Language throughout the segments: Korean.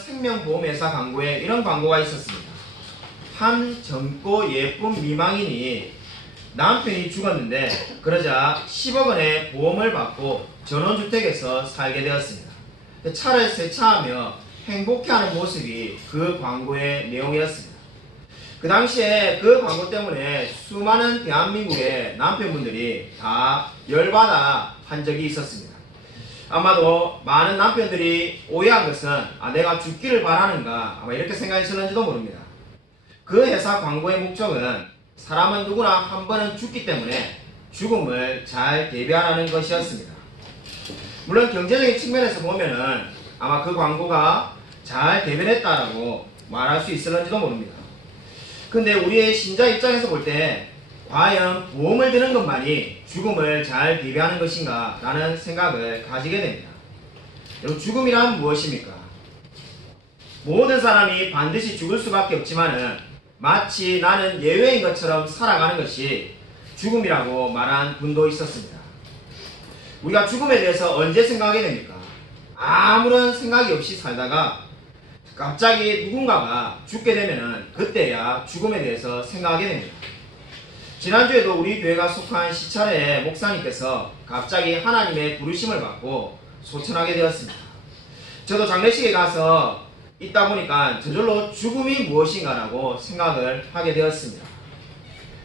생명보험회사 광고에 이런 광고가 있었습니다. 한 젊고 예쁜 미망인이 남편이 죽었는데 그러자 10억 원의 보험을 받고 전원주택에서 살게 되었습니다. 차를 세차하며 행복해하는 모습이 그 광고의 내용이었습니다. 그 당시에 그 광고 때문에 수많은 대한민국의 남편분들이 다 열받아 한 적이 있었습니다. 아마도 많은 남편들이 오해한 것은 내가 죽기를 바라는가 아마 이렇게 생각했을는지도 모릅니다. 그 회사 광고의 목적은 사람은 누구나 한 번은 죽기 때문에 죽음을 잘 대비하라는 것이었습니다. 물론 경제적인 측면에서 보면은 아마 그 광고가 잘 대변했다라고 말할 수 있을는지도 모릅니다. 근데 우리의 신자 입장에서 볼 때 과연 보험을 드는 것만이 죽음을 잘 대비하는 것인가 라는 생각을 가지게 됩니다. 여러분, 죽음이란 무엇입니까? 모든 사람이 반드시 죽을 수밖에 없지만은 마치 나는 예외인 것처럼 살아가는 것이 죽음이라고 말한 분도 있었습니다. 우리가 죽음에 대해서 언제 생각하게 됩니까? 아무런 생각이 없이 살다가 갑자기 누군가가 죽게 되면은 그때야 죽음에 대해서 생각하게 됩니다. 지난주에도 우리 교회가 속한 시찰의 목사님께서 갑자기 하나님의 부르심을 받고 소천하게 되었습니다. 저도 장례식에 가서 있다 보니까 저절로 죽음이 무엇인가라고 생각을 하게 되었습니다.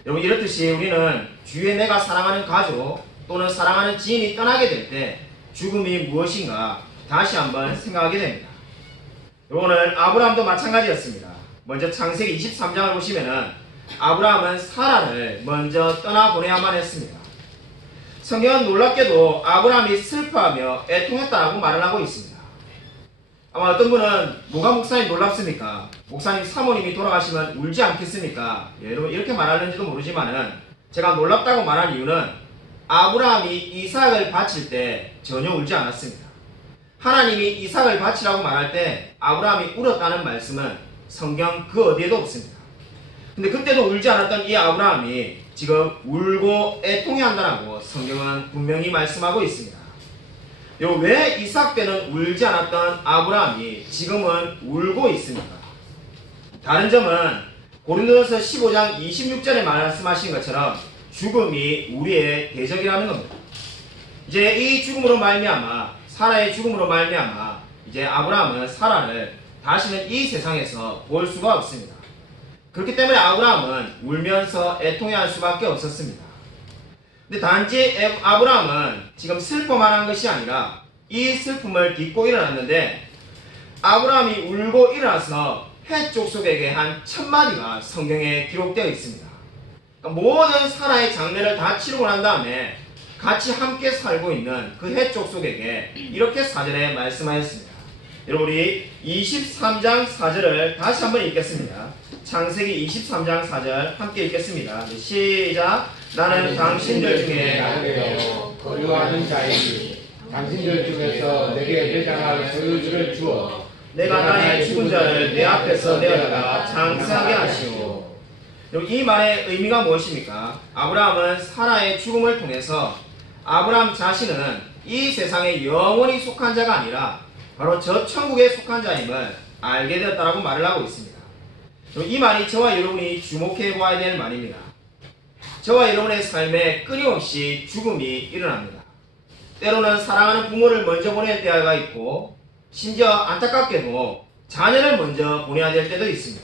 여러분, 이렇듯이 우리는 주위에 내가 사랑하는 가족 또는 사랑하는 지인이 떠나게 될 때 죽음이 무엇인가 다시 한번 생각하게 됩니다. 오늘 아브라함도 마찬가지였습니다. 먼저 창세기 23장을 보시면은 아브라함은 사라를 먼저 떠나보내야만 했습니다. 성경은 놀랍게도 아브라함이 슬퍼하며 애통했다라고 말을 하고 있습니다. 아마 어떤 분은 뭐가 목사님 놀랍습니까? 목사님 사모님이 돌아가시면 울지 않겠습니까? 여러분, 이렇게 말하는지도 모르지만은 제가 놀랍다고 말한 이유는 아브라함이 이삭을 바칠 때 전혀 울지 않았습니다. 하나님이 이삭을 바치라고 말할 때 아브라함이 울었다는 말씀은 성경 그 어디에도 없습니다. 근데 그때도 울지 않았던 이 아브라함이 지금 울고 애통해한다라고 성경은 분명히 말씀하고 있습니다. 왜 이삭 때는 울지 않았던 아브라함이 지금은 울고 있습니까? 다른 점은 고린도전서 15장 26절에 말씀하신 것처럼 죽음이 우리의 대적이라는 겁니다. 이제 이 죽음으로 말미암아, 사라의 죽음으로 말미암아 이제 아브라함은 사라를 다시는 이 세상에서 볼 수가 없습니다. 그렇기 때문에 아브라함은 울면서 애통해할 수밖에 없었습니다. 근데 단지 아브라함은 지금 슬퍼만 한 것이 아니라 이 슬픔을 딛고 일어났는데 아브라함이 울고 일어나서 해 족속에게 한 1000마디가 성경에 기록되어 있습니다. 그러니까 모든 사라의 장례를 다 치르고 난 다음에 같이 함께 살고 있는 그 해 족속에게 이렇게 4절에 말씀하였습니다. 여러분, 우리 23장 4절을 다시 한번 읽겠습니다. 창세기 23장 4절 함께 읽겠습니다. 시작. 나는 당신들 중에 거류하는 자이니 당신들 중에서 내게 매장할 소유주를 주어 내가 나의 죽은 자를 내 앞에서 내어다가 장사하게 하시오. 이 말의 의미가 무엇입니까? 아브라함은 사라의 죽음을 통해서 아브라함 자신은 이 세상에 영원히 속한 자가 아니라 바로 저 천국에 속한 자임을 알게 되었다라고 말을 하고 있습니다. 이 말이 저와 여러분이 주목해 보아야 될 말입니다. 저와 여러분의 삶에 끊임없이 죽음이 일어납니다. 때로는 사랑하는 부모를 먼저 보낼 때가 있고 심지어 안타깝게도 자녀를 먼저 보내야 될 때도 있습니다.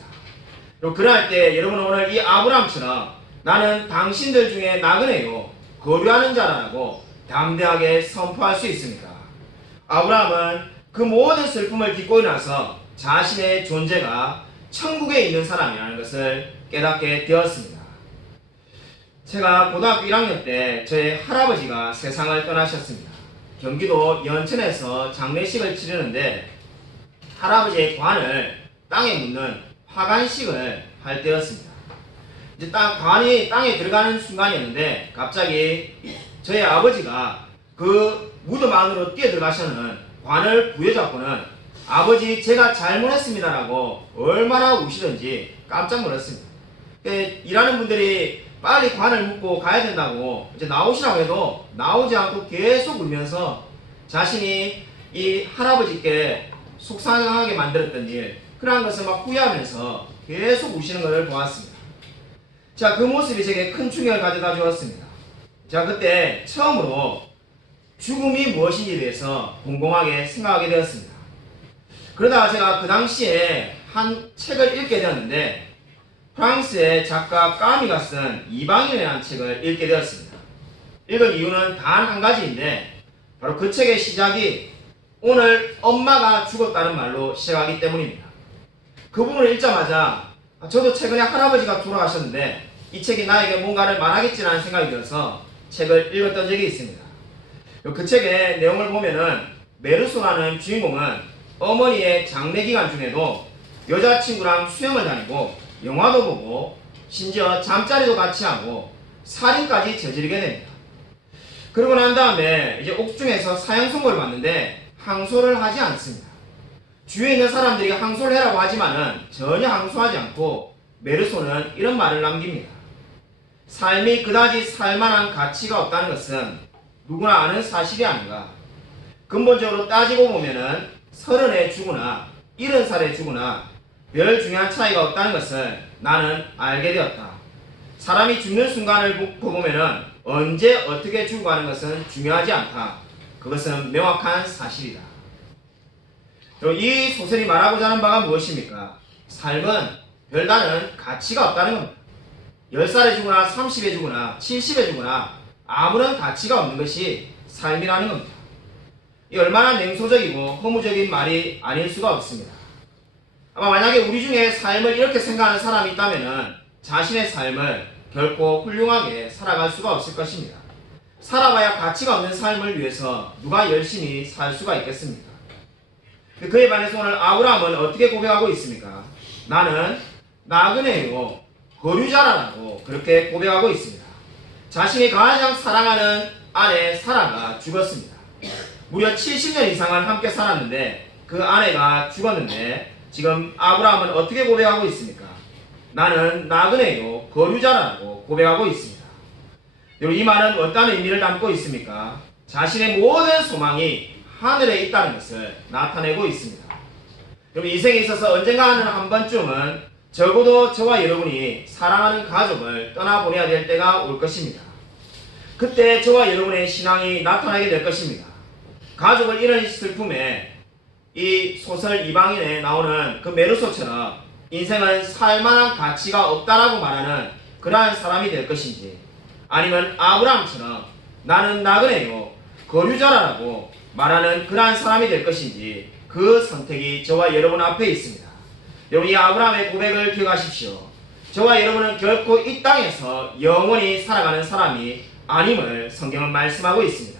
그럴 때 여러분은 오늘 이 아브라함처럼 나는 당신들 중에 나그네요, 거류하는 자라고 담대하게 선포할 수 있습니다. 아브라함은 그 모든 슬픔을 딛고 일어나서 자신의 존재가 천국에 있는 사람이라는 것을 깨닫게 되었습니다. 제가 고등학교 1학년 때 저희 할아버지가 세상을 떠나셨습니다. 경기도 연천에서 장례식을 치르는데 할아버지의 관을 땅에 묻는 화관식을 할 때였습니다. 이제 관이 땅에 들어가는 순간이었는데 갑자기 저희 아버지가 그 무덤 안으로 뛰어들어가셔는 관을 부여잡고는 아버지 제가 잘못했습니다라고 얼마나 우시던지 깜짝 놀랐습니다. 일하는 분들이 빨리 관을 묻고 가야 된다고 이제 나오시라고 해도 나오지 않고 계속 울면서 자신이 이 할아버지께 속상하게 만들었던 일, 그러한 것을 막 후회하면서 계속 우시는 것을 보았습니다. 자, 그 모습이 제게 큰 충격을 가져다 주었습니다. 자, 그때 처음으로 죽음이 무엇인지에 대해서 곰곰하게 생각하게 되었습니다. 그러다가 제가 그 당시에 한 책을 읽게 되었는데, 프랑스의 작가 까미가 쓴 이방인이라는 책을 읽게 되었습니다. 읽은 이유는 단 한 가지인데, 바로 그 책의 시작이 오늘 엄마가 죽었다는 말로 시작하기 때문입니다. 그 부분을 읽자마자 저도 최근에 할아버지가 돌아가셨는데 이 책이 나에게 뭔가를 말하겠지라는 생각이 들어서 책을 읽었던 적이 있습니다. 그 책의 내용을 보면은 메르소라는 주인공은 어머니의 장례기간 중에도 여자친구랑 수영을 다니고 영화도 보고 심지어 잠자리도 같이 하고 살인까지 저지르게 됩니다. 그러고 난 다음에 이제 옥중에서 사형 선고를 받는데 항소를 하지 않습니다. 주위에 있는 사람들이 항소를 해라고 하지만은 전혀 항소하지 않고 메르소는 이런 말을 남깁니다. 삶이 그다지 살만한 가치가 없다는 것은 누구나 아는 사실이 아닌가. 근본적으로 따지고 보면은 30에 죽으나 70살에 죽으나 별 중요한 차이가 없다는 것을 나는 알게 되었다. 사람이 죽는 순간을 보면은 언제 어떻게 죽어가는 것은 중요하지 않다. 그것은 명확한 사실이다. 이 소설이 말하고자 하는 바가 무엇입니까? 삶은 별다른 가치가 없다는 겁니다. 10살에 죽으나 30에 죽으나 70에 죽으나 아무런 가치가 없는 것이 삶이라는 겁니다. 이 얼마나 냉소적이고 허무적인 말이 아닐 수가 없습니다. 아마 만약에 우리 중에 삶을 이렇게 생각하는 사람이 있다면 자신의 삶을 결코 훌륭하게 살아갈 수가 없을 것입니다. 살아봐야 가치가 없는 삶을 위해서 누가 열심히 살 수가 있겠습니까? 그에 반해서 오늘 아브라함은 어떻게 고백하고 있습니까? 나는 나그네요, 거류자라고 그렇게 고백하고 있습니다. 자신이 가장 사랑하는 아내 사라가 죽었습니다. 무려 70년 이상을 함께 살았는데 그 아내가 죽었는데 지금 아브라함은 어떻게 고백하고 있습니까? 나는 나그네요, 거류자라고 고백하고 있습니다. 여러분, 이 말은 어떤 의미를 담고 있습니까? 자신의 모든 소망이 하늘에 있다는 것을 나타내고 있습니다. 여러분, 인생에 있어서 언젠가는 한 번쯤은 적어도 저와 여러분이 사랑하는 가족을 떠나보내야 될 때가 올 것입니다. 그때 저와 여러분의 신앙이 나타나게 될 것입니다. 가족을 잃은 슬픔에 이 소설 이방인에 나오는 그 메르소처럼 인생은 살만한 가치가 없다라고 말하는 그러한 사람이 될 것인지, 아니면 아브라함처럼 나는 나그네요, 거류자라고 말하는 그러한 사람이 될 것인지, 그 선택이 저와 여러분 앞에 있습니다. 여러분, 이 아브라함의 고백을 기억하십시오. 저와 여러분은 결코 이 땅에서 영원히 살아가는 사람이 아님을 성경은 말씀하고 있습니다.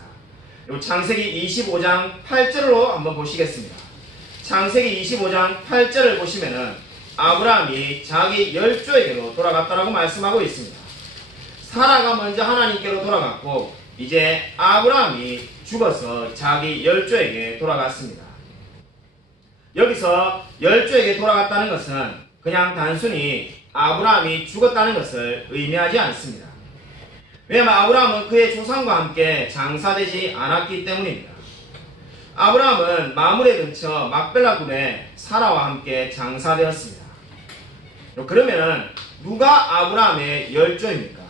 여러분, 창세기 25장 8절로 한번 보시겠습니다. 창세기 25장 8절을 보시면은 아브라함이 자기 열조에게로 돌아갔다라고 말씀하고 있습니다. 사라가 먼저 하나님께로 돌아갔고 이제 아브라함이 죽어서 자기 열조에게 돌아갔습니다. 여기서 열조에게 돌아갔다는 것은 그냥 단순히 아브라함이 죽었다는 것을 의미하지 않습니다. 왜냐하면 아브라함은 그의 조상과 함께 장사되지 않았기 때문입니다. 아브라함은 마므레 근처 막벨라 굴에 사라와 함께 장사되었습니다. 그러면 누가 아브라함의 열조입니까?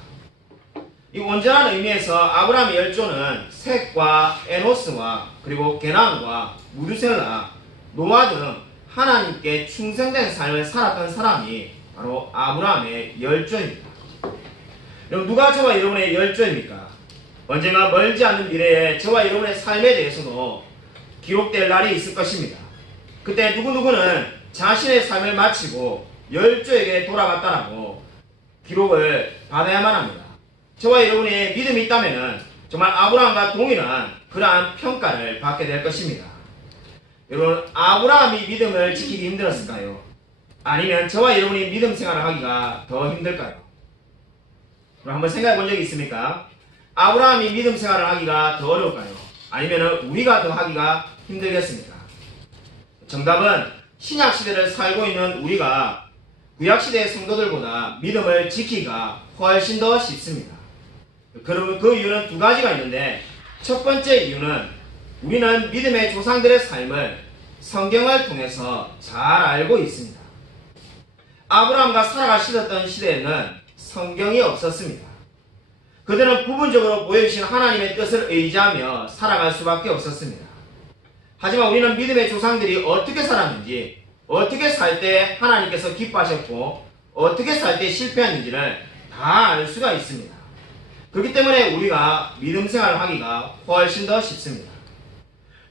이 온전한 의미에서 아브라함의 열조는 셋과 에노스와 그리고 게남과 무두셀라, 노아 등 하나님께 충성된 삶을 살았던 사람이 바로 아브라함의 열조입니다. 여러분, 누가 저와 여러분의 열조입니까? 언젠가 멀지 않는 미래에 저와 여러분의 삶에 대해서도 기록될 날이 있을 것입니다. 그때 누구누구는 자신의 삶을 마치고 열조에게 돌아갔다라고 기록을 받아야만 합니다. 저와 여러분의 믿음이 있다면 정말 아브라함과 동일한 그러한 평가를 받게 될 것입니다. 여러분, 아브라함이 믿음을 지키기 힘들었을까요? 아니면 저와 여러분이 믿음 생활을 하기가 더 힘들까요? 그럼 한번 생각해 본 적이 있습니까? 아브라함이 믿음 생활을 하기가 더 어려울까요? 아니면 우리가 더 하기가 힘들겠습니까? 정답은 신약시대를 살고 있는 우리가 구약시대의 성도들보다 믿음을 지키기가 훨씬 더 쉽습니다. 그 이유는 두 가지가 있는데, 첫 번째 이유는 우리는 믿음의 조상들의 삶을 성경을 통해서 잘 알고 있습니다. 아브라함과 사라가 씻었던 시대에는 성경이 없었습니다. 그들은 부분적으로 보여주신 하나님의 뜻을 의지하며 살아갈 수밖에 없었습니다. 하지만 우리는 믿음의 조상들이 어떻게 살았는지, 어떻게 살 때 하나님께서 기뻐하셨고 어떻게 살 때 실패했는지를 다 알 수가 있습니다. 그렇기 때문에 우리가 믿음 생활을 하기가 훨씬 더 쉽습니다.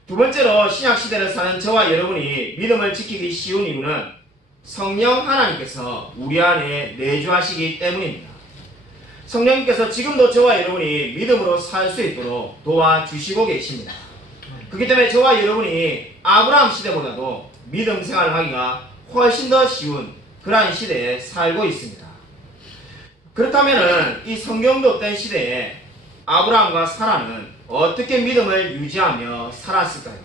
두 번째로 신약시대를 사는 저와 여러분이 믿음을 지키기 쉬운 이유는 성령 하나님께서 우리 안에 내주하시기 때문입니다. 성령님께서 지금도 저와 여러분이 믿음으로 살 수 있도록 도와주시고 계십니다. 그렇기 때문에 저와 여러분이 아브라함 시대보다도 믿음 생활을 하기가 훨씬 더 쉬운 그러한 시대에 살고 있습니다. 그렇다면 이 성경도 없던 시대에 아브라함과 사라는 어떻게 믿음을 유지하며 살았을까요?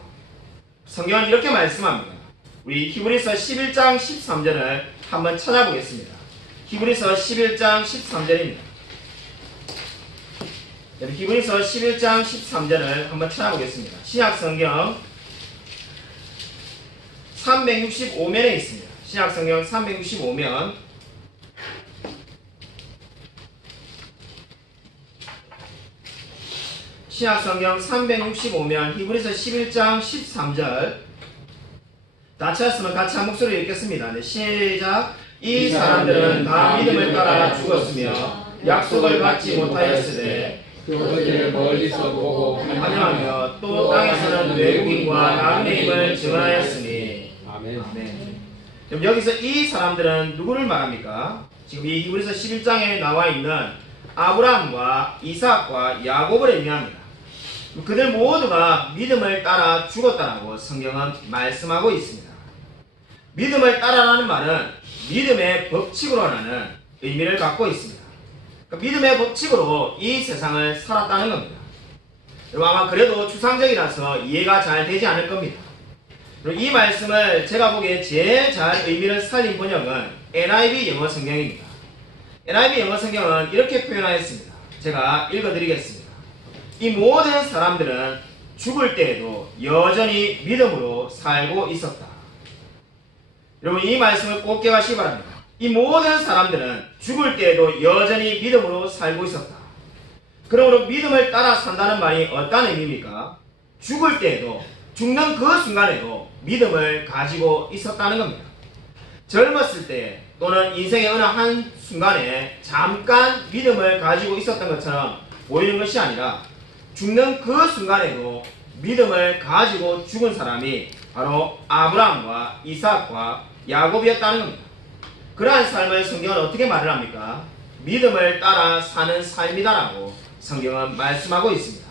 성경은 이렇게 말씀합니다. 우리 히브리서 11장 13절을 한번 찾아보겠습니다. 히브리서 11장 13절입니다. 히브리서 11장 13절을 한번 찾아보겠습니다. 신약성경 365면에 있습니다. 신약성경 365면 신약성경 365면 히브리서 11장 13절 다 찾았으면 같이 한 목소리로 읽겠습니다. 네, 시작. 이 사람들은 다 믿음을 따라 죽었으며 약속을 받지 못하였으되 그것을 멀리서 보고 환영하며 또 땅에서는 외국인과 남매임을 증언하였으니. 아멘. 아멘. 그럼 여기서 이 사람들은 누구를 말합니까? 지금 이 히브리서 11장에 나와 있는 아브라함과 이삭과 야곱을 의미합니다. 그들 모두가 믿음을 따라 죽었다라고 성경은 말씀하고 있습니다. 믿음을 따라라는 말은 믿음의 법칙으로라는 의미를 갖고 있습니다. 믿음의 법칙으로 이 세상을 살았다는 겁니다. 여러분 아마 그래도 추상적이라서 이해가 잘 되지 않을 겁니다. 이 말씀을 제가 보기에 제일 잘 의미를 살린 번역은 NIV 영어 성경입니다. NIV 영어 성경은 이렇게 표현하였습니다. 제가 읽어드리겠습니다. 이 모든 사람들은 죽을 때에도 여전히 믿음으로 살고 있었다. 여러분 이 말씀을 꼭 기억하시기 바랍니다. 이 모든 사람들은 죽을 때에도 여전히 믿음으로 살고 있었다. 그러므로 믿음을 따라 산다는 말이 어떤 의미입니까? 죽을 때에도, 죽는 그 순간에도 믿음을 가지고 있었다는 겁니다. 젊었을 때 또는 인생의 어느 한 순간에 잠깐 믿음을 가지고 있었던 것처럼 보이는 것이 아니라 죽는 그 순간에도 믿음을 가지고 죽은 사람이 바로 아브라함과 이삭과 야곱이었다는 겁니다. 그러한 삶을 성경은 어떻게 말을 합니까? 믿음을 따라 사는 삶이다라고 성경은 말씀하고 있습니다.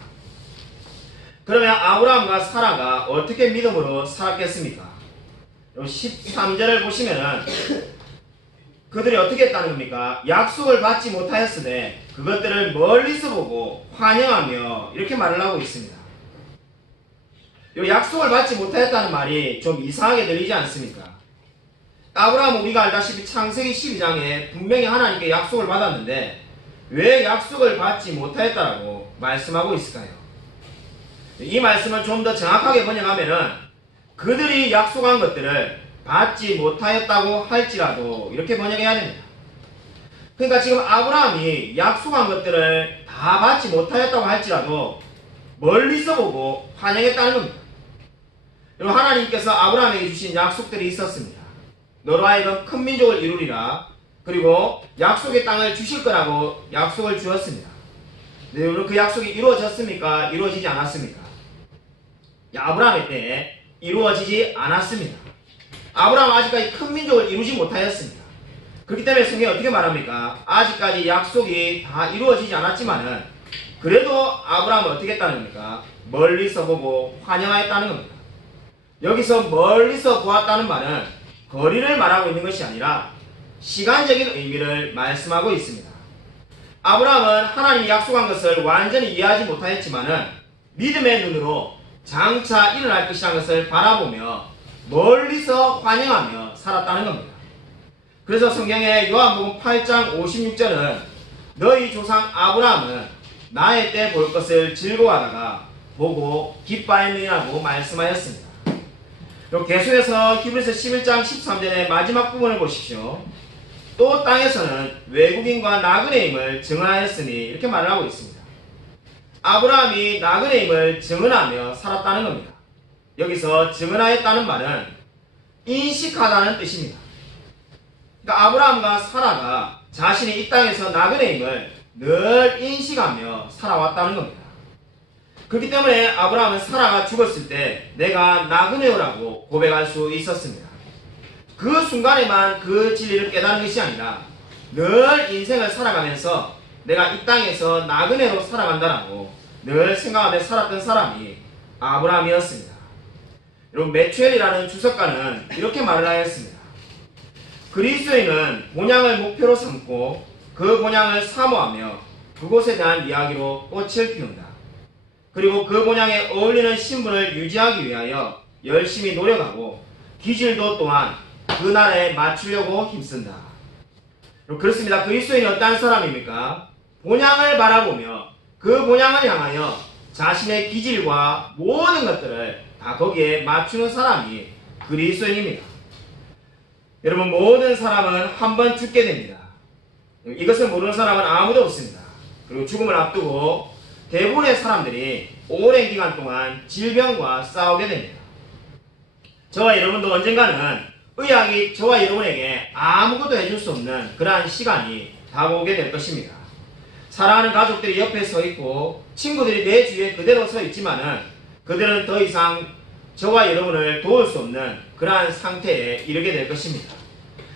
그러면 아브라함과 사라가 어떻게 믿음으로 살았겠습니까? 13절을 보시면은 그들이 어떻게 했다는 겁니까? 약속을 받지 못하였으되 그것들을 멀리서 보고 환영하며 이렇게 말을 하고 있습니다. 이 약속을 받지 못하였다는 말이 좀 이상하게 들리지 않습니까? 아브라함은 우리가 알다시피 창세기 12장에 분명히 하나님께 약속을 받았는데 왜 약속을 받지 못하였다고 말씀하고 있을까요? 이 말씀을 좀 더 정확하게 번역하면은 그들이 약속한 것들을 받지 못하였다고 할지라도 이렇게 번역해야 됩니다. 그러니까 지금 아브라함이 약속한 것들을 다 받지 못하였다고 할지라도 멀리서 보고 환영했다는 겁니다. 여러분 하나님께서 아브라함에게 주신 약속들이 있었습니다. 너로 하여금 큰 민족을 이루리라. 그리고 약속의 땅을 주실 거라고 약속을 주었습니다. 네, 여러분 그 약속이 이루어졌습니까? 이루어지지 않았습니까? 아브라함의 때에 이루어지지 않았습니다. 아브라함은 아직까지 큰 민족을 이루지 못하였습니다. 그렇기 때문에 성경이 어떻게 말합니까? 아직까지 약속이 다 이루어지지 않았지만은 그래도 아브라함은 어떻게 했다는 겁니까? 멀리서 보고 환영하였다는 겁니다. 여기서 멀리서 보았다는 말은 거리를 말하고 있는 것이 아니라 시간적인 의미를 말씀하고 있습니다. 아브라함은 하나님이 약속한 것을 완전히 이해하지 못하였지만은 믿음의 눈으로 장차 일어날 것이라는 것을 바라보며 멀리서 환영하며 살았다는 겁니다. 그래서 성경의 요한복음 8장 56절은 너희 조상 아브라함은 나의 때 볼 것을 즐거워하다가 보고 기뻐했느냐고 말씀하였습니다. 그리고 계속해서 히브리서 11장 13절의 마지막 부분을 보십시오. 또 땅에서는 외국인과 나그네의 힘을 증언하였으니 이렇게 말을 하고 있습니다. 아브라함이 나그네의 힘을 증언하며 살았다는 겁니다. 여기서 증언하였다는 말은 인식하다는 뜻입니다. 그러니까 아브라함과 사라가 자신이 이 땅에서 나그네의 힘을 늘 인식하며 살아왔다는 겁니다. 그렇기 때문에 아브라함은 사라가 죽었을 때 내가 나그네요라고 고백할 수 있었습니다. 그 순간에만 그 진리를 깨달은 것이 아니라 늘 인생을 살아가면서 내가 이 땅에서 나그네로 살아간다라고 늘 생각하며 살았던 사람이 아브라함이었습니다. 여러분, 메추엘이라는 주석가는 이렇게 말을 하였습니다. 그리스도인은 본향을 목표로 삼고 그 본향을 사모하며 그곳에 대한 이야기로 꽃을 피운다. 그리고 그 본향에 어울리는 신분을 유지하기 위하여 열심히 노력하고 기질도 또한 그날에 맞추려고 힘쓴다. 그렇습니다. 그리스도인이 어떤 사람입니까? 본향을 바라보며 그 본향을 향하여 자신의 기질과 모든 것들을 다 거기에 맞추는 사람이 그리스도인입니다. 여러분, 모든 사람은 한 번 죽게 됩니다. 이것을 모르는 사람은 아무도 없습니다. 그리고 죽음을 앞두고 대부분의 사람들이 오랜 기간 동안 질병과 싸우게 됩니다. 저와 여러분도 언젠가는 의학이 저와 여러분에게 아무것도 해줄 수 없는 그러한 시간이 다가오게 될 것입니다. 사랑하는 가족들이 옆에 서 있고 친구들이 내 주위에 그대로 서 있지만은 그들은 더 이상 저와 여러분을 도울 수 없는 그러한 상태에 이르게 될 것입니다.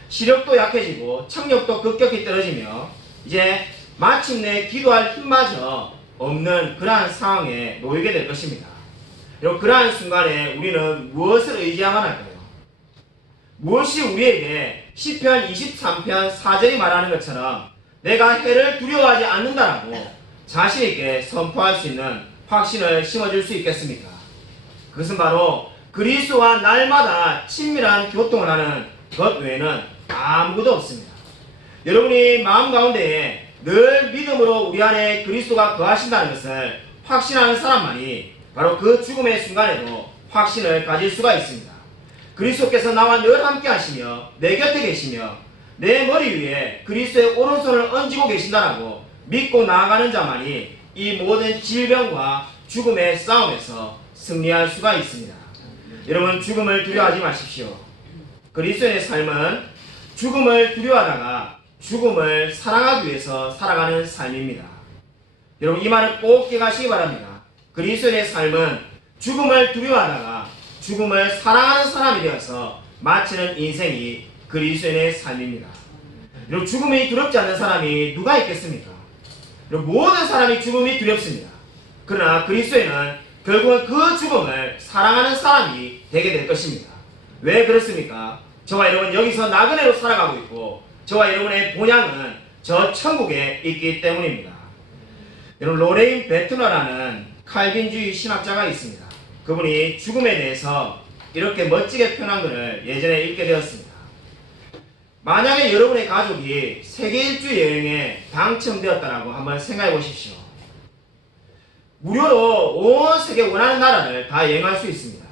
시력도 약해지고 청력도 급격히 떨어지며 이제 마침내 기도할 힘마저 없는 그러한 상황에 놓이게 될 것입니다. 여러분, 그러한 순간에 우리는 무엇을 의지해야만 할까요? 무엇이 우리에게 시편 23편 4절이 말하는 것처럼 내가 해를 두려워하지 않는다라고 자신있게 선포할 수 있는 확신을 심어줄 수 있겠습니까? 그것은 바로 그리스도와 날마다 친밀한 교통을 하는 것 외에는 아무것도 없습니다. 여러분이 마음 가운데에 늘 믿음으로 우리 안에 그리스도가 거하신다는 것을 확신하는 사람만이 바로 그 죽음의 순간에도 확신을 가질 수가 있습니다. 그리스도께서 나와 늘 함께 하시며 내 곁에 계시며 내 머리 위에 그리스도의 오른손을 얹고 계신다라고 믿고 나아가는 자만이 이 모든 질병과 죽음의 싸움에서 승리할 수가 있습니다. 여러분, 죽음을 두려워하지 마십시오. 그리스도의 삶은 죽음을 두려워하다가 죽음을 사랑하기 위해서 살아가는 삶입니다. 여러분, 이 말을 꼭 기억하시기 바랍니다. 그리스도의 삶은 죽음을 두려워하다가 죽음을 사랑하는 사람이 되어서 마치는 인생이 그리스도의 삶입니다. 여러분, 죽음이 두렵지 않는 사람이 누가 있겠습니까? 여러분, 모든 사람이 죽음이 두렵습니다. 그러나 그리스도에는 결국은 그 죽음을 사랑하는 사람이 되게 될 것입니다. 왜 그렇습니까? 저와 여러분 여기서 나그네로 살아가고 있고 저와 여러분의 본향은 저 천국에 있기 때문입니다. 여러분, 로레인 베트너라는 칼빈주의 신학자가 있습니다. 그분이 죽음에 대해서 이렇게 멋지게 표현한 것을 예전에 읽게 되었습니다. 만약에 여러분의 가족이 세계 일주 여행에 당첨되었다라고 한번 생각해 보십시오. 무료로 온 세계 원하는 나라를 다 여행할 수 있습니다.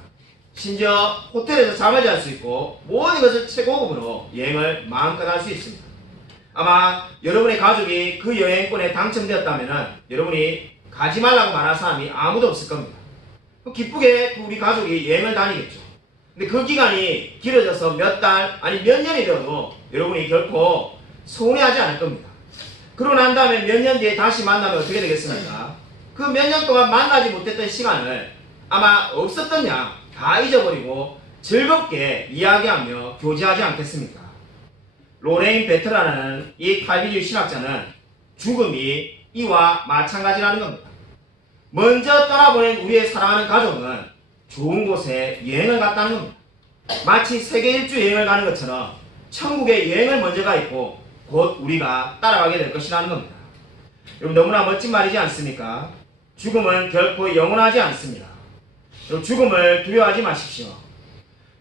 심지어 호텔에서 잠을 잘 수 있고 모든 것을 최고급으로 여행을 마음껏 할 수 있습니다. 아마 여러분의 가족이 그 여행권에 당첨되었다면 여러분이 가지 말라고 말할 사람이 아무도 없을 겁니다. 기쁘게 우리 가족이 여행을 다니겠죠. 근데 그 기간이 길어져서 몇 달 아니 몇 년이 되어도 여러분이 결코 서운해하지 않을 겁니다. 그러고 난 다음에 몇 년 뒤에 다시 만나면 어떻게 되겠습니까? 그 몇 년 동안 만나지 못했던 시간을 아마 없었던 양 다 잊어버리고 즐겁게 이야기하며 교제하지 않겠습니까? 로레인 베트라는 이 칼빈주의 신학자는 죽음이 이와 마찬가지라는 겁니다. 먼저 떠나보낸 우리의 사랑하는 가족은 좋은 곳에 여행을 갔다는 겁니다. 마치 세계 일주 여행을 가는 것처럼 천국에 여행을 먼저 가 있고 곧 우리가 따라가게 될 것이라는 겁니다. 여러분, 너무나 멋진 말이지 않습니까? 죽음은 결코 영원하지 않습니다. 여러분, 죽음을 두려워하지 마십시오.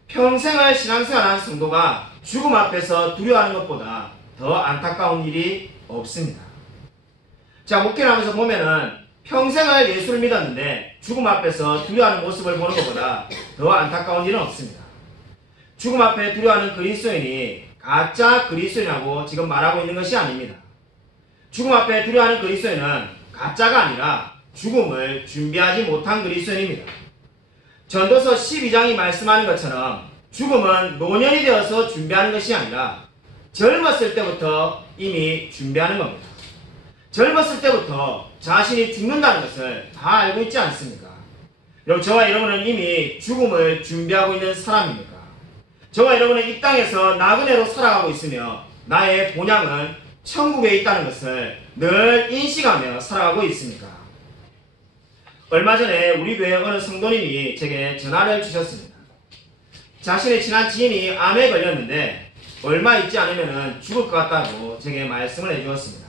평생을 신앙생활한 성도가 죽음 앞에서 두려워하는 것보다 더 안타까운 일이 없습니다. 자, 목회를 하면서 보면은 평생을 예수를 믿었는데 죽음 앞에서 두려워하는 모습을 보는 것보다 더 안타까운 일은 없습니다. 죽음 앞에 두려워하는 그리스도인이 가짜 그리스도인이라고 지금 말하고 있는 것이 아닙니다. 죽음 앞에 두려워하는 그리스도인은 가짜가 아니라 죽음을 준비하지 못한 그리스도인입니다. 전도서 12장이 말씀하는 것처럼 죽음은 노년이 되어서 준비하는 것이 아니라 젊었을 때부터 이미 준비하는 겁니다. 젊었을 때부터 자신이 죽는다는 것을 다 알고 있지 않습니까? 여러분, 저와 여러분은 이미 죽음을 준비하고 있는 사람입니까? 저와 여러분은 이 땅에서 나그네로 살아가고 있으며 나의 본향은 천국에 있다는 것을 늘 인식하며 살아가고 있습니까? 얼마 전에 우리 교회 어느 성도님이 제게 전화를 주셨습니다. 자신의 친한 지인이 암에 걸렸는데 얼마 있지 않으면 죽을 것 같다고 제게 말씀을 해주었습니다.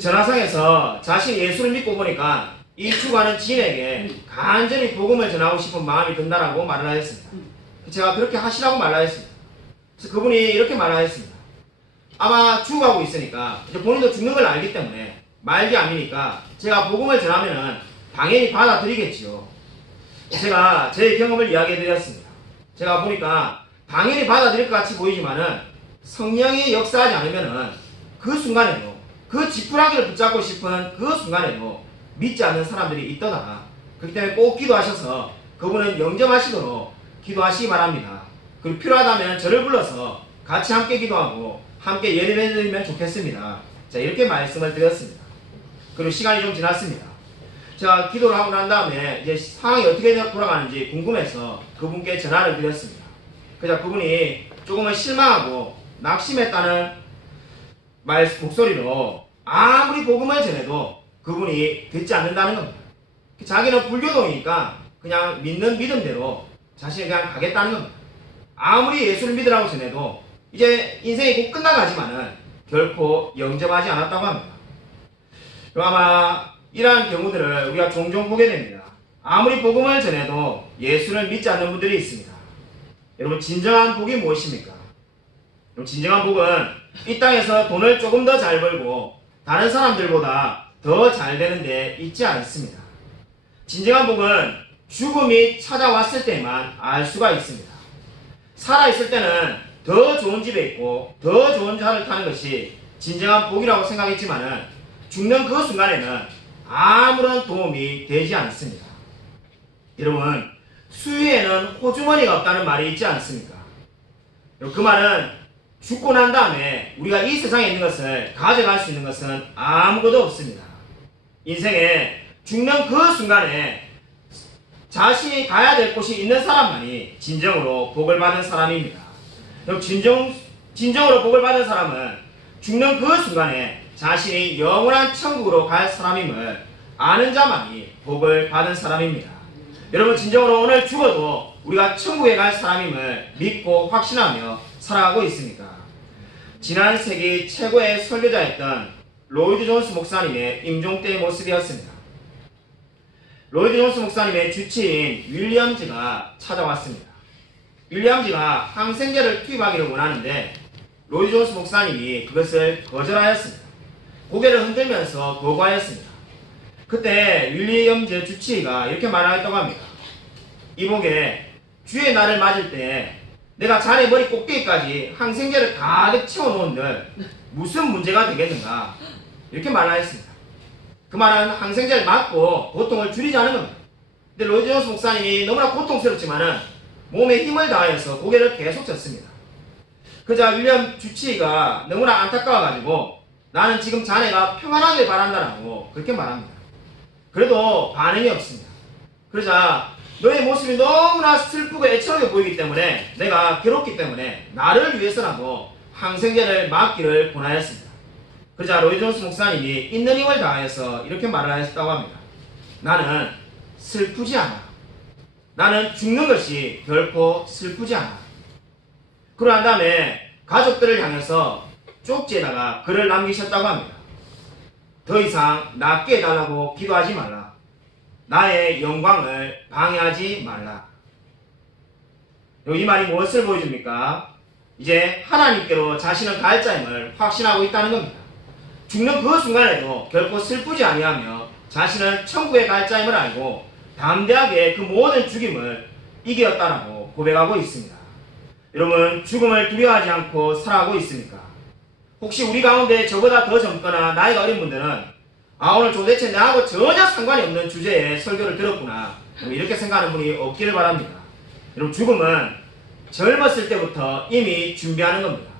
전화상에서 자신이 예수를 믿고 보니까 이 죽어가는 지인에게 간절히 복음을 전하고 싶은 마음이 든다라고 말을 하였습니다. 제가 그렇게 하시라고 말하였습니다. 그래서 그분이 이렇게 말하였습니다. 아마 죽어가고 있으니까 이제 본인도 죽는 걸 알기 때문에 말기 암이니까 제가 복음을 전하면은 당연히 받아들이겠지요. 제가 제 경험을 이야기해 드렸습니다. 제가 보니까 당연히 받아들일 것 같이 보이지만은 성령이 역사하지 않으면은 그 순간에도 그 지푸라기를 붙잡고 싶은 그 순간에도 믿지 않는 사람들이 있더라. 그렇기 때문에 꼭 기도하셔서 그분은 영접하시도록 기도하시기 바랍니다. 그리고 필요하다면 저를 불러서 같이 함께 기도하고 함께 예배해 드리면 좋겠습니다. 자, 이렇게 말씀을 드렸습니다. 그리고 시간이 좀 지났습니다. 제가 기도를 하고 난 다음에 이제 상황이 어떻게 돌아가는지 궁금해서 그분께 전화를 드렸습니다. 그래서 그분이 조금은 실망하고 낙심했다는 목소리로 아무리 복음을 전해도 그분이 듣지 않는다는 겁니다. 자기는 불교동이니까 그냥 믿는 믿음대로 자신이 그냥 가겠다는 겁니다. 아무리 예수를 믿으라고 전해도 이제 인생이 곧 끝나가지만은 결코 영접하지 않았다고 합니다. 아마 이러한 경우들을 우리가 종종 보게 됩니다. 아무리 복음을 전해도 예수를 믿지 않는 분들이 있습니다. 여러분, 진정한 복이 무엇입니까? 여러분, 진정한 복은 이 땅에서 돈을 조금 더 잘 벌고 다른 사람들보다 더 잘 되는 데 있지 않습니다. 진정한 복은 죽음이 찾아왔을 때만 알 수가 있습니다. 살아있을 때는 더 좋은 집에 있고 더 좋은 차를 타는 것이 진정한 복이라고 생각했지만은 죽는 그 순간에는 아무런 도움이 되지 않습니다. 여러분, 수위에는 호주머니가 없다는 말이 있지 않습니까? 그 말은 죽고 난 다음에 우리가 이 세상에 있는 것을 가져갈 수 있는 것은 아무것도 없습니다. 인생에 죽는 그 순간에 자신이 가야 될 곳이 있는 사람만이 진정으로 복을 받은 사람입니다. 진정으로 복을 받은 사람은 죽는 그 순간에 자신이 영원한 천국으로 갈 사람임을 아는 자만이 복을 받은 사람입니다. 여러분, 진정으로 오늘 죽어도 우리가 천국에 갈 사람임을 믿고 확신하며 살아가고 있습니까? 지난 세기 최고의 설교자였던 로이드 존스 목사님의 임종 때의 모습이었습니다. 로이드 존스 목사님의 주치인 윌리엄즈가 찾아왔습니다. 윌리엄즈가 항생제를 투입하기를 원하는데 로이드 존스 목사님이 그것을 거절하였습니다. 고개를 흔들면서 거부하였습니다. 그때 윌리엄즈 주치의가 이렇게 말하였다고 합니다. 이보게, 주의 날을 맞을 때 내가 자네 머리 꼭대기까지 항생제를 가득 채워놓은들 무슨 문제가 되겠는가, 이렇게 말하였습니다. 그 말은 항생제를 맞고 고통을 줄이자는 겁니다. 근데 로이드 존스 목사님이 너무나 고통스럽지만은 몸에 힘을 다하여서 고개를 계속 젓습니다. 그자 윌리엄 주치의가 너무나 안타까워가지고 나는 지금 자네가 평안하길 바란다라고 그렇게 말합니다. 그래도 반응이 없습니다. 그러자 너의 모습이 너무나 슬프고 애처롭게 보이기 때문에 내가 괴롭기 때문에 나를 위해서라도 항생제를 맞기를 권하였습니다. 그러자 로이드 존스 목사님이 있는 힘을 다하여서 이렇게 말을 하였다고 합니다. 나는 슬프지 않아. 나는 죽는 것이 결코 슬프지 않아. 그러한 다음에 가족들을 향해서 쪽지에다가 글을 남기셨다고 합니다. 더 이상 낫게 해달라고 기도하지 말라. 나의 영광을 방해하지 말라. 이 말이 무엇을 보여줍니까? 이제 하나님께로 자신은 갈 자임을 확신하고 있다는 겁니다. 죽는 그 순간에도 결코 슬프지 아니하며 자신은 천국에 갈 자임을 알고 담대하게 그 모든 죽임을 이겼다라고 고백하고 있습니다. 여러분 죽음을 두려워하지 않고 살아가고 있습니까? 혹시 우리 가운데 저보다 더 젊거나 나이가 어린 분들은 오늘 도대체 나하고 전혀 상관이 없는 주제에 설교를 들었구나 이렇게 생각하는 분이 없기를 바랍니다. 여러분 죽음은 젊었을 때부터 이미 준비하는 겁니다.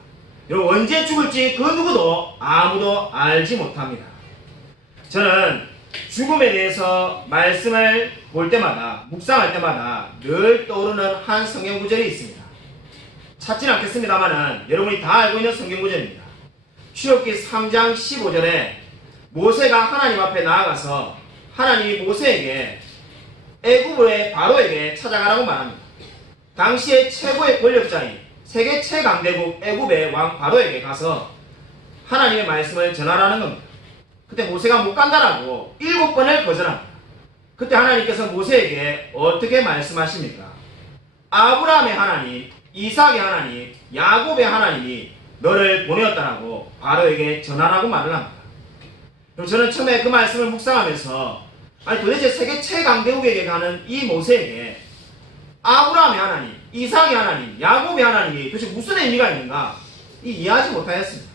여러분 언제 죽을지 그 누구도 아무도 알지 못합니다. 저는 죽음에 대해서 말씀을 볼 때마다 묵상할 때마다 늘 떠오르는 한 성경 구절이 있습니다. 찾지는 않겠습니다만은 여러분이 다 알고 있는 성경 구절입니다. 출애굽기 3장 15절에 모세가 하나님 앞에 나아가서 하나님이 모세에게 애굽의 바로에게 찾아가라고 말합니다. 당시의 최고의 권력자인 세계 최강대국 애굽의 왕 바로에게 가서 하나님의 말씀을 전하라는 겁니다. 그때 모세가 못 간다라고 7번을 거절합니다. 그때 하나님께서 모세에게 어떻게 말씀하십니까? 아브라함의 하나님, 이삭의 하나님, 야곱의 하나님이 너를 보내었다라고 바로에게 전하라고 말을 합니다. 그럼 저는 처음에 그 말씀을 묵상하면서 도대체 세계 최강대국에게 가는 이 모세에게 아브라함의 하나님, 이삭의 하나님, 야곱의 하나님이 도대체 무슨 의미가 있는가 이해하지 못하였습니다.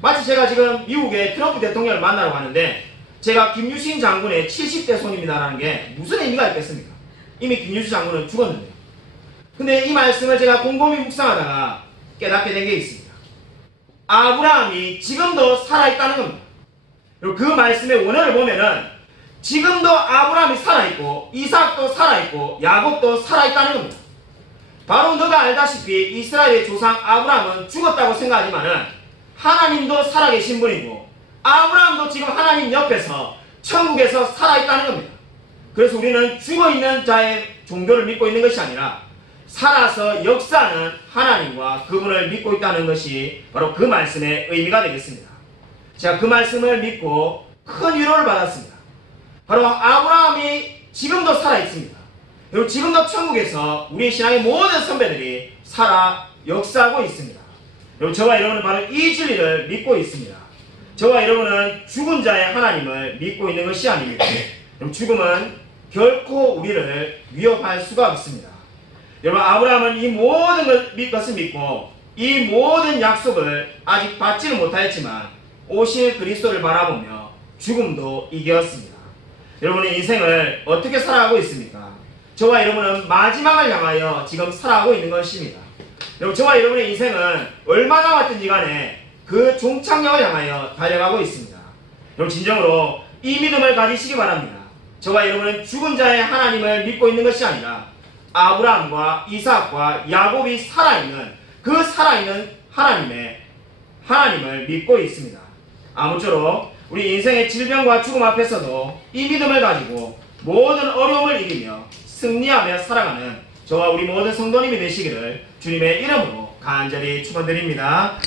마치 제가 지금 미국의 트럼프 대통령을 만나러 가는데 제가 김유신 장군의 70대 손입니다라는 게 무슨 의미가 있겠습니까? 이미 김유신 장군은 죽었는데. 근데 이 말씀을 제가 곰곰이 묵상하다가 깨닫게 된 게 있습니다. 아브라함이 지금도 살아있다는 겁니다. 그리고 그 말씀의 원어를 보면은 지금도 아브라함이 살아있고 이삭도 살아있고 야곱도 살아있다는 겁니다. 바로 너가 알다시피 이스라엘의 조상 아브라함은 죽었다고 생각하지만은 하나님도 살아계신 분이고 아브라함도 지금 하나님 옆에서 천국에서 살아있다는 겁니다. 그래서 우리는 죽어있는 자의 종교를 믿고 있는 것이 아니라 살아서 역사하는 하나님과 그분을 믿고 있다는 것이 바로 그 말씀의 의미가 되겠습니다. 제가 그 말씀을 믿고 큰 위로를 받았습니다. 바로 아브라함이 지금도 살아있습니다. 그리고 지금도 천국에서 우리 신앙의 모든 선배들이 살아 역사하고 있습니다. 여러분 저와 여러분은 바로 이 진리를 믿고 있습니다. 저와 여러분은 죽은 자의 하나님을 믿고 있는 것이 아닙니다. 여러분 죽음은 결코 우리를 위협할 수가 없습니다. 여러분 아브라함은 이 모든 것을 믿고 이 모든 약속을 아직 받지는 못하였지만 오실 그리스도를 바라보며 죽음도 이겼습니다. 여러분의 인생을 어떻게 살아가고 있습니까? 저와 여러분은 마지막을 향하여 지금 살아가고 있는 것입니다. 여러분 저와 여러분의 인생은 얼마 남았든지 간에 그 종착역을 향하여 달려가고 있습니다. 여러분 진정으로 이 믿음을 가지시기 바랍니다. 저와 여러분은 죽은 자의 하나님을 믿고 있는 것이 아니라 아브라함과 이삭과 야곱이 살아있는 그 살아있는 하나님을 믿고 있습니다. 아무쪼록 우리 인생의 질병과 죽음 앞에서도 이 믿음을 가지고 모든 어려움을 이기며 승리하며 살아가는 저와 우리 모든 성도님이 되시기를 주님의 이름으로 간절히 축원드립니다.